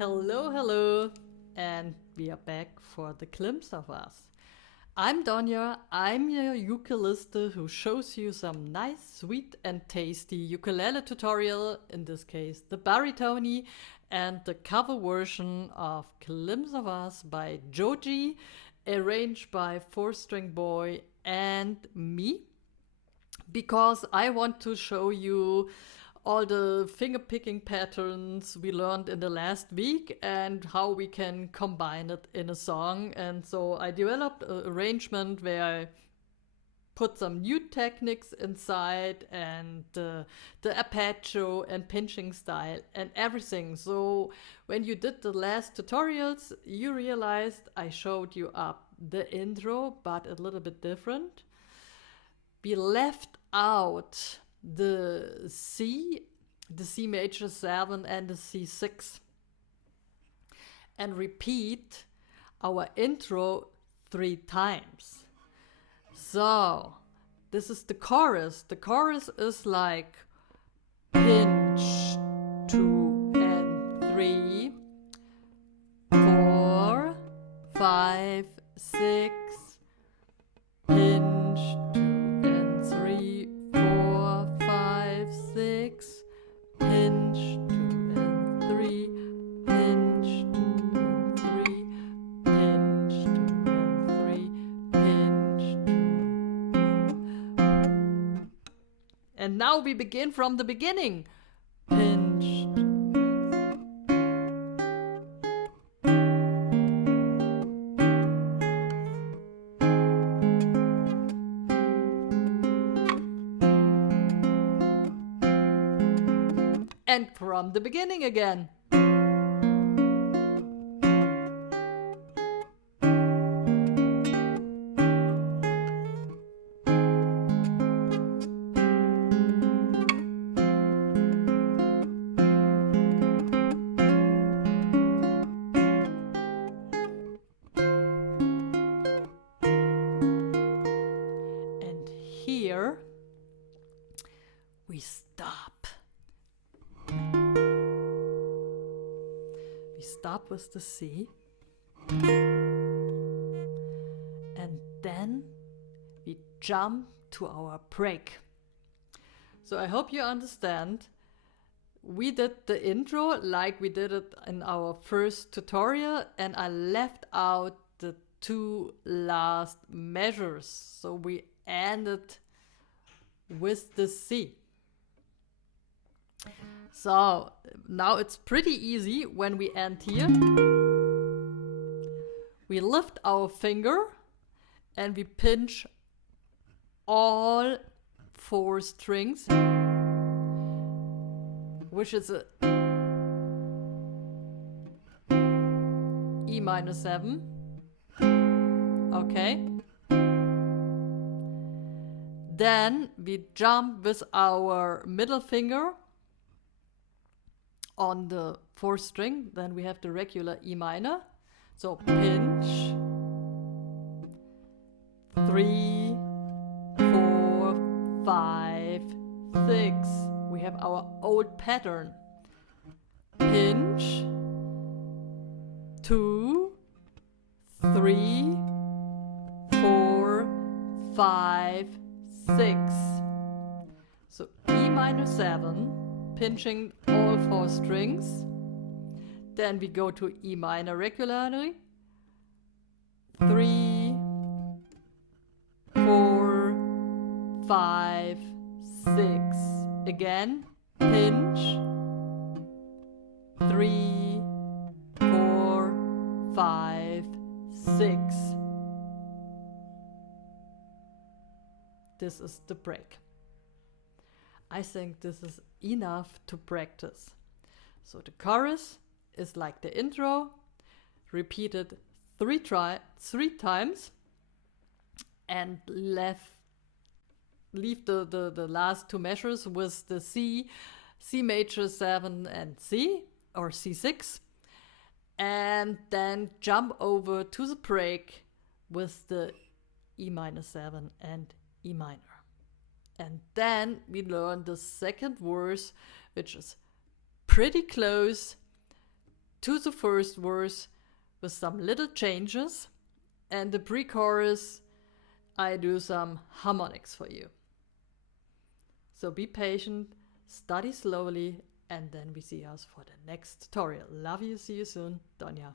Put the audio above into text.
Hello, hello, and we are back for the glimpse of us. I'm Doña, I'm your ukulelist who shows you some nice, sweet and tasty ukulele tutorial, in this case the Baritone and the cover version of Glimpse of Us by Joji, arranged by 4-string boy and me, because I want to show you all the fingerpicking patterns we learned in the last week and how we can combine it in a song. And so I developed an arrangement where I put some new techniques inside and the arpeggio and pinching style and everything. So when you did the last tutorials, you realized I showed you up the intro, but a little bit different. We left out the C major 7 and the C6, and repeat our intro 3 times. So this is the chorus. The chorus is like pinch 2 and 3, 4, 5, 6, pinch 2 and 3, 4, 5, 6, pinch 2 and 3, pinch 2 and 3, pinch 2 and 3, pinch 2. And now we begin from the beginning. Pinch 2. And from the beginning again. And here we stop. We stop with the C, and then we jump to our break. So I hope you understand. We did the intro like we did it in our first tutorial, and I left out the 2 last measures. So we ended with the C. So now it's pretty easy when we end here. We lift our finger and we pinch all 4 strings, which is a E minor 7. Okay. Then we jump with our middle finger on the 4th string, then we have the regular E minor. So pinch 3, 4, 5, 6. We have our old pattern. Pinch 2, 3, 4, 5, 6. So E minor 7. Pinching all 4 strings. Then we go to E minor regularly. 3, 4, 5, 6. Again, pinch. 3, 4, 5, 6. This is the break. I think this is enough to practice. So the chorus is like the intro, repeated 3 times, and leave the last 2 measures with the C major 7 and C, or C6, and then jump over to the break with the E minor 7 and E minor. And then we learn the second verse, which is pretty close to the first verse with some little changes, and the pre-chorus I do some harmonics for you. So be patient, study slowly, and then we see us for the next tutorial. Love you, see you soon, Doña.